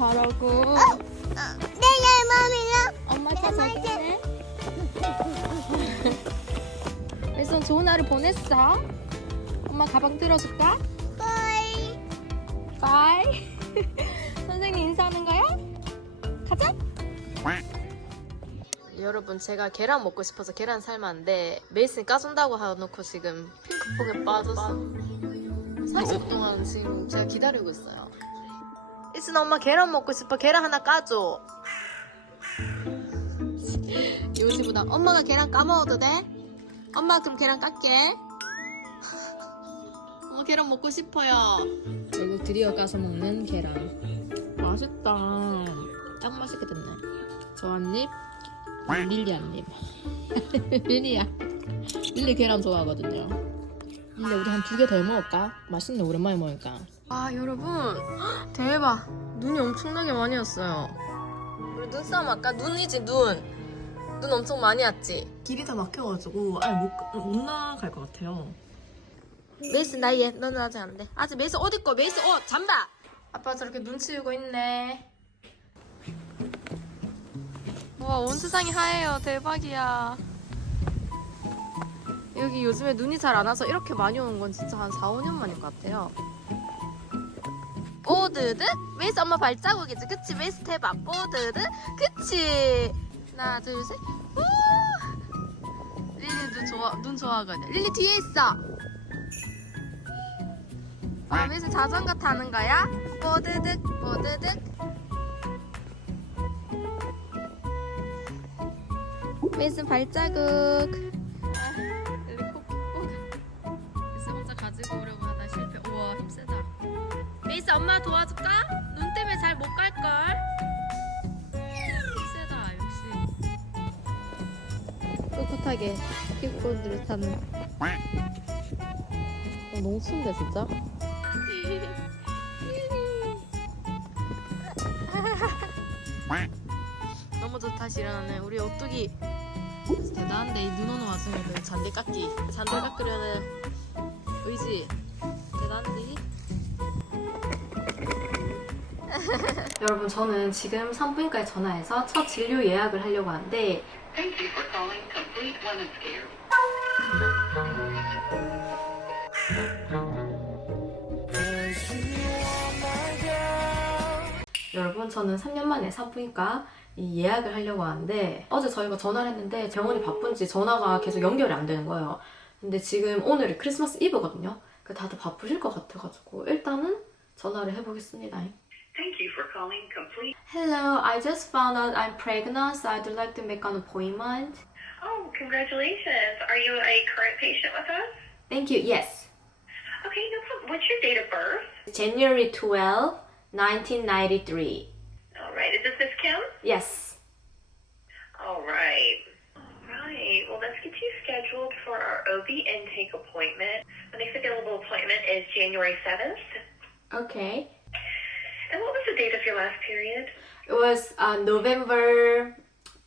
잘하고. 내 할머니랑 엄마 차 잘했네. 웨슨 좋은 하루 보냈어? 엄마 가방 들어줄까? 빠이. 바이. 선생님 인사하는 거야? 가자. 여러분 제가 계란 먹고 싶어서 계란 삶았는데 메이슨 까준다고 해놓고 지금 핑크퐁에 빠졌어 30분 동안 지금 제가 기다리고 있어요 이순 엄마 계란 먹고 싶어. 계란 하나 까줘. 요지보다 엄마가 계란 까먹어도 돼? 엄마 그럼 계란 깎게. 엄마 계란 먹고 싶어요. 결국 드디어 까서 먹는 계란. 맛있다. 딱 맛있게 됐네. 저 한입 릴리 한입. 릴리야. 릴리 계란 좋아하거든요. 근데 우리 한 두 개 더 먹을까? 맛있네 오랜만에 먹으니까 아 여러분 대박 눈이 엄청나게 많이 왔어요 우리 눈싸움 할까? 눈이지 눈눈 엄청 많이 왔지? 길이 다 막혀가지고 아예 못, 못 나갈 것 같아요. 메이스 나이에 너는 아직 안 돼. 아직 메이스 옷 입고 메이스 옷 잠바. 아빠 저렇게 눈 치우고 있네. 와 온 세상이 하얘요. 대박이야. 여기 요즘에 눈이 잘 안 와서 이렇게 많이 오는 건 진짜 한 4, 5년 만인 것 같아요. 뽀드득 메이스 엄마 발자국이지. 그치 메이스 대박 뽀드득 그치. 하나 둘셋. 릴리 눈 좋아 눈 좋아하거든. 릴리 뒤에 있어. 아, 메이스 자전거 타는 거야? 뽀드득 뽀드득. 메이스 발자국 메이스 엄마 도와줄까? 눈 때문에 잘 못 갈걸. 힘세다 역시. 꿋꿋하게 킥보드를 타는 어, 너무 추운데 진짜? 너무 좋다 일어나네. 우리 오뚜기. 대단한데 이 눈 오는 와중에도 잔디 깎기. 잔디 깎으려는 의지. 대단한데 여러분 저는 지금 산부인과에 전화해서 첫 진료 예약을 하려고 하는데. 여러분 저는 3년 만에 산부인과 이 예약을 하려고 하는데 어제 저희가 전화를 했는데 병원이 바쁜지 전화가 계속 연결이 안 되는 거예요. 근데 지금 오늘이 크리스마스 이브거든요. 그 다들 바쁘실 것 같아가지고 일단은 전화를 해보겠습니다. Thank you for calling Complete. Hello, I just found out I'm pregnant, so I'd like to make an appointment. Oh, congratulations. Are you a current patient with us? Thank you. Yes. Okay, no problem. What's your date of birth? January 12, 1993. All right. Is this Miss Kim? Yes. All right. All right. Well, let's get you scheduled for our OB intake appointment. The next available appointment is January 7th. Okay. And what was the date of your last period? It was uh, November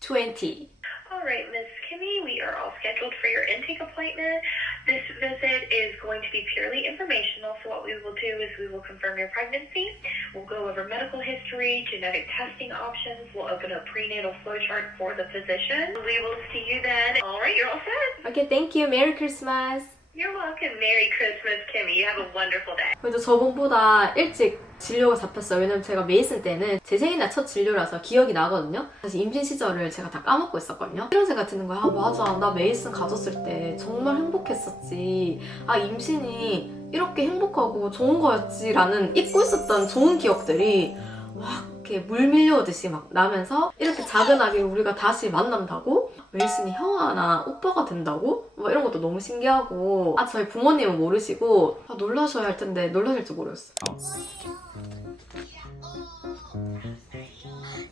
20. All right, Miss Kimmy, we are all scheduled for your intake appointment. This visit is going to be purely informational, so what we will do is we will confirm your pregnancy. We'll go over medical history, genetic testing options. We'll open a prenatal flow chart for the physician. We will see you then. All right, you're all set. Okay, thank you. Merry Christmas. You're welcome. Merry Christmas, Kimmy. You have a wonderful day. 그래도 저번보다 일찍 진료가 잡혔어요. 왜냐면 제가 메이슨 때는 제 생일날 첫 진료라서 기억이 나거든요. 사실 임신 시절을 제가 다 까먹고 있었거든요. 이런 생각 드는 거야. 아, 맞아. 나 메이슨 가졌을 때 정말 행복했었지. 아, 임신이 이렇게 행복하고 좋은 거였지라는 잊고 있었던 좋은 기억들이 막 이렇게 물 밀려오듯이 막 나면서 이렇게 작은 아기를 우리가 다시 만난다고? 웨일슨이 형아나 오빠가 된다고? 뭐 이런 것도 너무 신기하고 아 저희 부모님은 모르시고 아, 놀라셔야 할 텐데 놀라실 줄 모르겠어요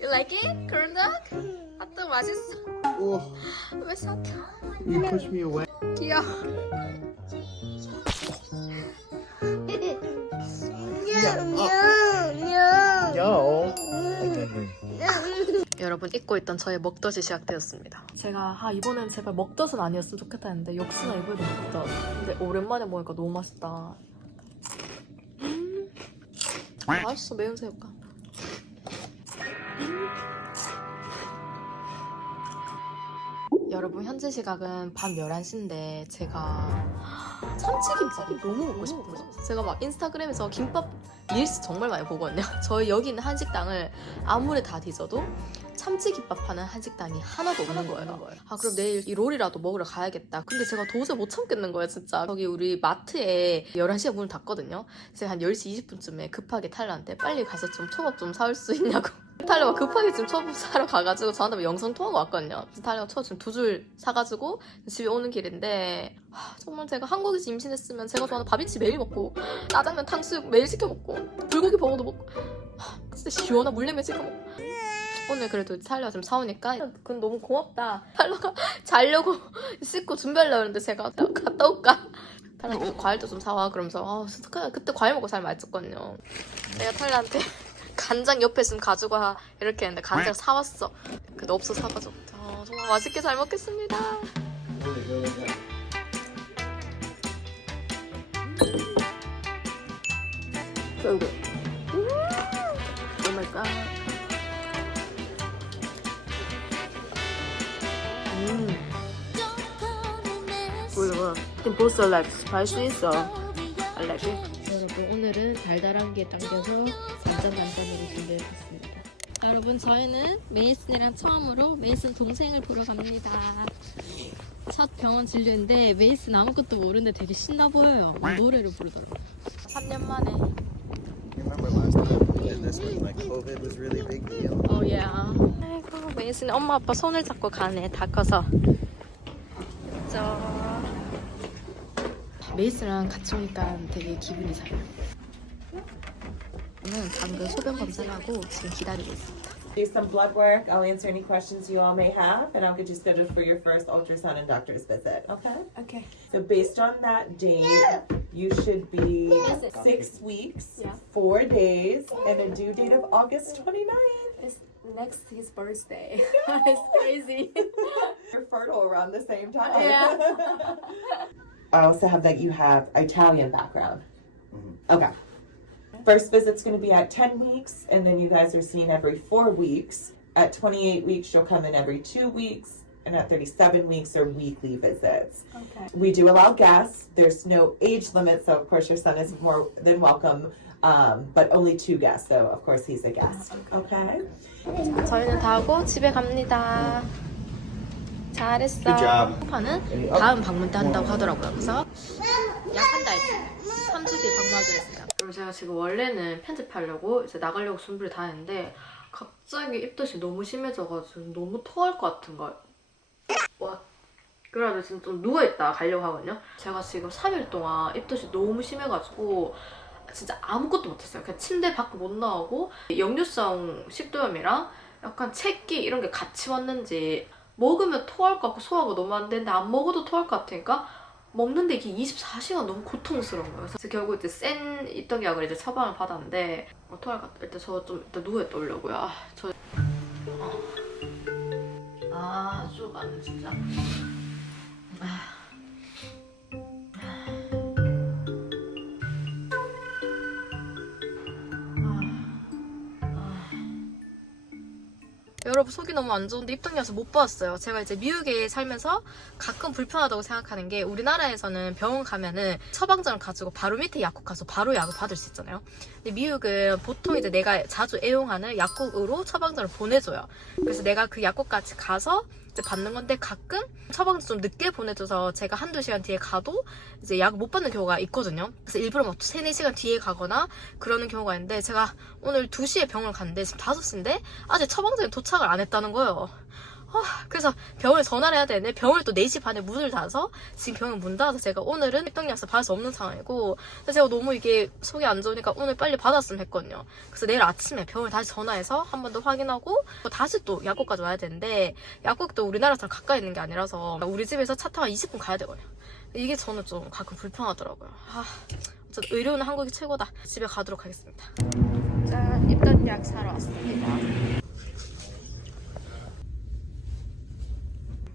You like it? corn dog? 핫도그 맛있어? 왜 사겨? you push me away. 귀여워 여러분 잊고 있던 저의 먹덧이 시작되었습니다. 제가 아 이번엔 제발 먹덧은 아니었으면 좋겠다 했는데 역시나 이번에도 먹덧. 근데 오랜만에 먹으니까 너무 맛있다. 음. 맛있어 매운 새우깡. 음. 여러분 현재 시각은 밤 11시인데 제가 참치김밥이 너무 먹고 싶은 거죠 제가 막 인스타그램에서 김밥 릴스 정말 많이 보거든요 저희 여기 있는 한식당을 아무리 다 뒤져도 참치김밥 하는 한식당이 하나도 없는 거예요. 아 그럼 내일 이 롤이라도 먹으러 가야겠다. 근데 제가 도저히 못 참겠는 거예요 진짜. 저기 우리 마트에 11시에 문을 닫거든요. 제가 한 10시 20분쯤에 급하게 탈라한테 빨리 가서 좀 초밥 좀 사올 수 있냐고 탈려가 급하게 지금 초밥 사러 가가지고 저한테 막 영상 통화가 왔거든요. 탈려가 초밥 지금 두 줄 사가지고 집에 오는 길인데 하, 정말 제가 한국에서 임신했으면 제가 좋아하는 밥인치 매일 먹고 짜장면 탕수육 매일 시켜 먹고 불고기 버거도 먹고 하, 진짜 시원한 물냉면 시켜 먹고 오늘 그래도 탈려가 좀 사오니까 그건 너무 고맙다. 탈려가 자려고 씻고 준비하려고 했는데 제가 갔다 올까? 좀 과일도 좀 사와 그러면서 아, 진짜 그때 과일 먹고 살 많이 쪘거든요. 내가 탈려한테 간장 옆에 좀 가지고 와 이렇게 했는데 간장 사왔어. 근데 없어 사가지고 아, 정말 맛있게 잘 먹겠습니다. Oh god. 음. 지금 벌써 like 할수 있어. I like it. 여러분 오늘은 달달한 게 당겨서 완전 간단으로 준비해봤습니다. 여러분 저희는 메이슨이랑 처음으로 메이슨 동생을 보러 갑니다. 첫 병원 진료인데 메이슨 아무것도 모르는데 되게 신나 보여요. 노래를 부르더라고. 3년 만에. Remember last time we did this when like COVID was really big deal? 어, 야. 아이고, 메이슨 엄마 아빠 손을 잡고 가네, 다 커서. 메이슨이랑 같이 오니까 되게 기분이 좋아요. 저는 방금 소변 검사를 하고 지금 기다리고 있습니다. do some blood work. I'll answer any questions you all may have, and I'll get you scheduled for your first ultrasound and doctor's visit. Okay? Okay. So based on that date, you should be six weeks, Yeah. four days, and a due date of August 29th. It's next his birthday. it's crazy. You're fertile around the same time. Yeah. I also have that you have Italian background. Mhm. Okay. First visit's going to be at 10 weeks, and then you guys are seen every four weeks. At 28 weeks, you'll come in every two weeks, and at 37 weeks are weekly visits. Okay. We do allow guests. There's no age limit, so of course your son is more than welcome, um, but only two guests, so of course he's a guest. Okay. 저희는 다 하고 집에 갑니다. 잘했어. Good job. 파는 다음 방문 때 한다고 하더라고요. 그래서 약 한 달, 3주 뒤에 방문하기로 했어요. 그럼 제가 지금 원래는 편집하려고 이제 나가려고 준비를 다 했는데 갑자기 입덧이 너무 심해져가지고 너무 토할 것 같은 거예요. 와. 그래가지고 지금 좀 누워있다 가려고 하거든요. 제가 지금 3일 동안 입덧이 너무 심해가지고 진짜 아무것도 못했어요. 그냥 침대 밖에 못 나오고 역류성 식도염이랑 약간 채기 이런 게 같이 왔는지 먹으면 토할 것 같고 소화가 너무 안 되는데 안 먹어도 토할 것 같으니까 먹는데 이게 24시간 너무 고통스러운 거예요. 그래서 결국 이제 센 입던 약을 이제 처방을 받았는데 어, 토할 것 같아. 일단 저 좀 일단 누워 떠오려고요. 아, 저 어. 아, 쭉 진짜. 아. 여러분 속이 너무 안 좋은데 입동이어서 못 봤어요. 제가 이제 미국에 살면서 가끔 불편하다고 생각하는 게 우리나라에서는 병원 가면은 처방전을 가지고 바로 밑에 약국 가서 바로 약을 받을 수 있잖아요. 근데 미국은 보통 이제 내가 자주 애용하는 약국으로 처방전을 보내줘요. 그래서 내가 그 약국까지 가서 이제 받는 건데 가끔 처방전 좀 늦게 보내줘서 제가 한두 시간 뒤에 가도 이제 약을 못 받는 경우가 있거든요. 그래서 일부러 막 3, 4시간 뒤에 가거나 그러는 경우가 있는데 제가 오늘 2시에 병원을 갔는데 지금 5시인데 아직 처방전이 도착을 안 했다는 거예요. 아, 그래서 병원에 전화를 해야 되는데 병원이 또 4시 반에 문을 닫아서 지금 병원 문 닫아서 제가 오늘은 입동약서 받을 수 없는 상황이고 근데 제가 너무 이게 속이 안 좋으니까 오늘 빨리 받았으면 했거든요. 그래서 내일 아침에 병원에 다시 전화해서 한 번 더 확인하고 다시 또 약국까지 와야 되는데 약국도 우리나라처럼 가까이 있는 게 아니라서 우리 집에서 차 타고 한 20분 가야 되거든요. 이게 저는 좀 가끔 불편하더라고요. 아, 어쨌든 의료는 한국이 최고다. 집에 가도록 하겠습니다. 짠, 입던 약 사러 왔습니다.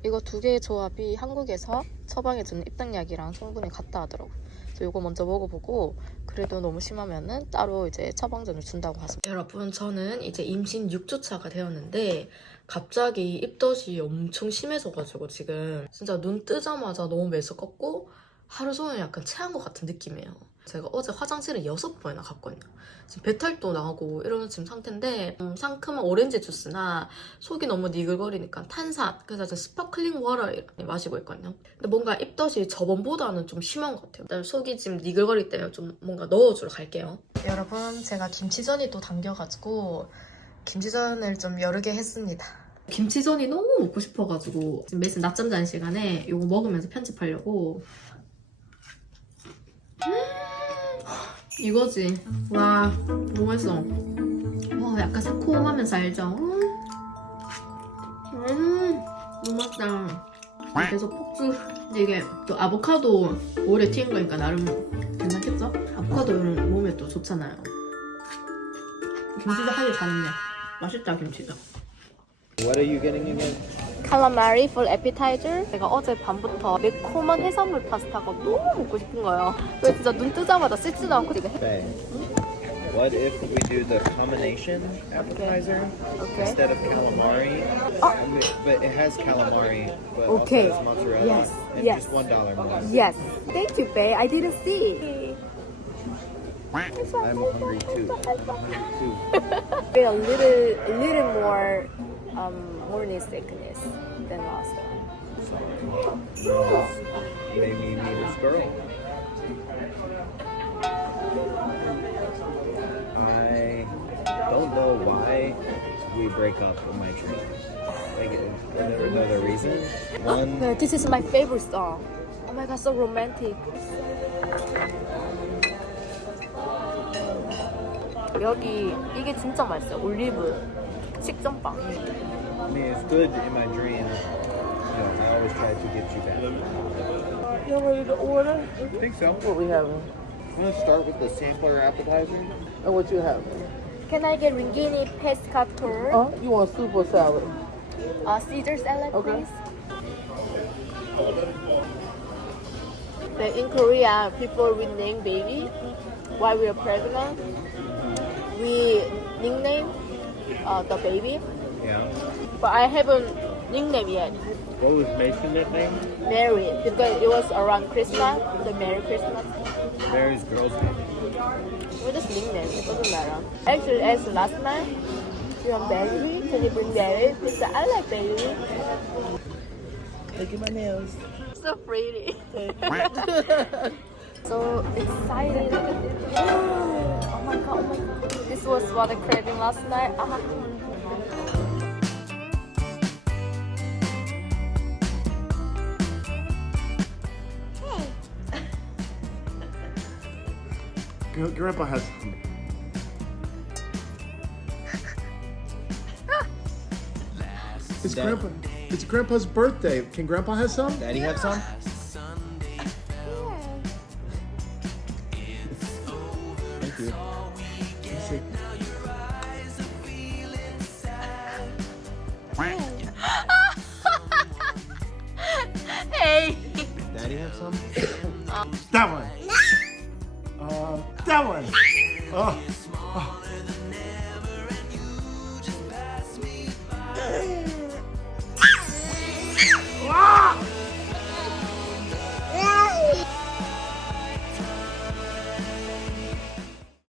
이거 두 개의 조합이 한국에서 처방해주는 입당약이랑 성분이 같다 하더라고요. 그래서 이거 먼저 먹어보고 그 그래도 너무 심하면은 따로 이제 처방전을 준다고 하십니다. 여러분 저는 이제 임신 6주차가 되었는데 갑자기 입덧이 엄청 심해져가지고 지금 진짜 눈 뜨자마자 너무 메스껍고 하루 종일 약간 체한 것 같은 느낌이에요. 제가 어제 화장실을 여섯 번이나 갔거든요. 지금 배탈도 나고 이런 지금 상태인데 음, 상큼한 오렌지 주스나 속이 너무 니글거리니까 탄산 그래서 이제 스파클링 워터를 마시고 있거든요. 근데 뭔가 입덧이 저번보다는 좀 심한 것 같아요. 일단 속이 지금 니글거릴 때는 좀 뭔가 넣어주러 갈게요. 여러분 제가 김치전이 또 당겨가지고 김치전을 좀 여러 개 했습니다. 김치전이 너무 먹고 싶어가지고 지금 매일 낮잠 자는 시간에 이거 먹으면서 편집하려고 음, 이거지. 와 너무 맛있어. 와 약간 새콤하면서 알죠? 음, 음 너무 맛있다. 계속 폭주. 근데 이게 또 아보카도 오래 튀긴 거니까 나름 괜찮겠죠? 아보카도 는 몸에 또 좋잖아요. 김치전 하길 잘했네. 맛있다 김치전. What are you getting again? For appetizer. 제가 어제 밤부터 매콤한 해산물 파스타가 너무 먹고 싶은 거예요. 그래서 진짜 눈 뜨자마자 씻지도 않고 해. Faye. What if we do the combination appetizer Okay. instead of calamari? But- But it has calamari, but Okay. also has mozzarella. Yes, And yes. just one dollar more. Yes. Thank you, Bae. I didn't see. I'm hungry too. too. A little, a little more um, morning sickness than last time. Made me meet this girl. I don't know why we break up in my dreams. Like, I never know the reason. One, No, this is my favorite song. Oh my god, so romantic. 여기 이게 진짜 맛있어요. 올리브 식전빵. I mean, it's good in my dreams. You know, I always try to get you back. You ready to order? I think so. What we having? I'm gonna start with the sampler appetizer. And what you having? Can I get ringini pescator? Huh? You want soup or salad? Uh, Caesar salad, Okay. please. But in Korea, people we name baby while we are pregnant. We nickname uh, the baby, Yeah. But I haven't nicknamed yet. What was Mason's nickname? Mary, because it was around Christmas, the Merry Christmas. Mary's girl's name. We just nickname, it doesn't matter. Actually, as last night, you want baby? Can you bring baby? Because I like baby. Look at my nails. So pretty. so excited. oh my god, oh my god. This was what I craving last night. Ah. Grandpa has some. It's Dad. Grandpa. It's Grandpa's birthday. Can Grandpa have some? Daddy have some? Thank you. Let's see. Hey. Daddy have some? That one.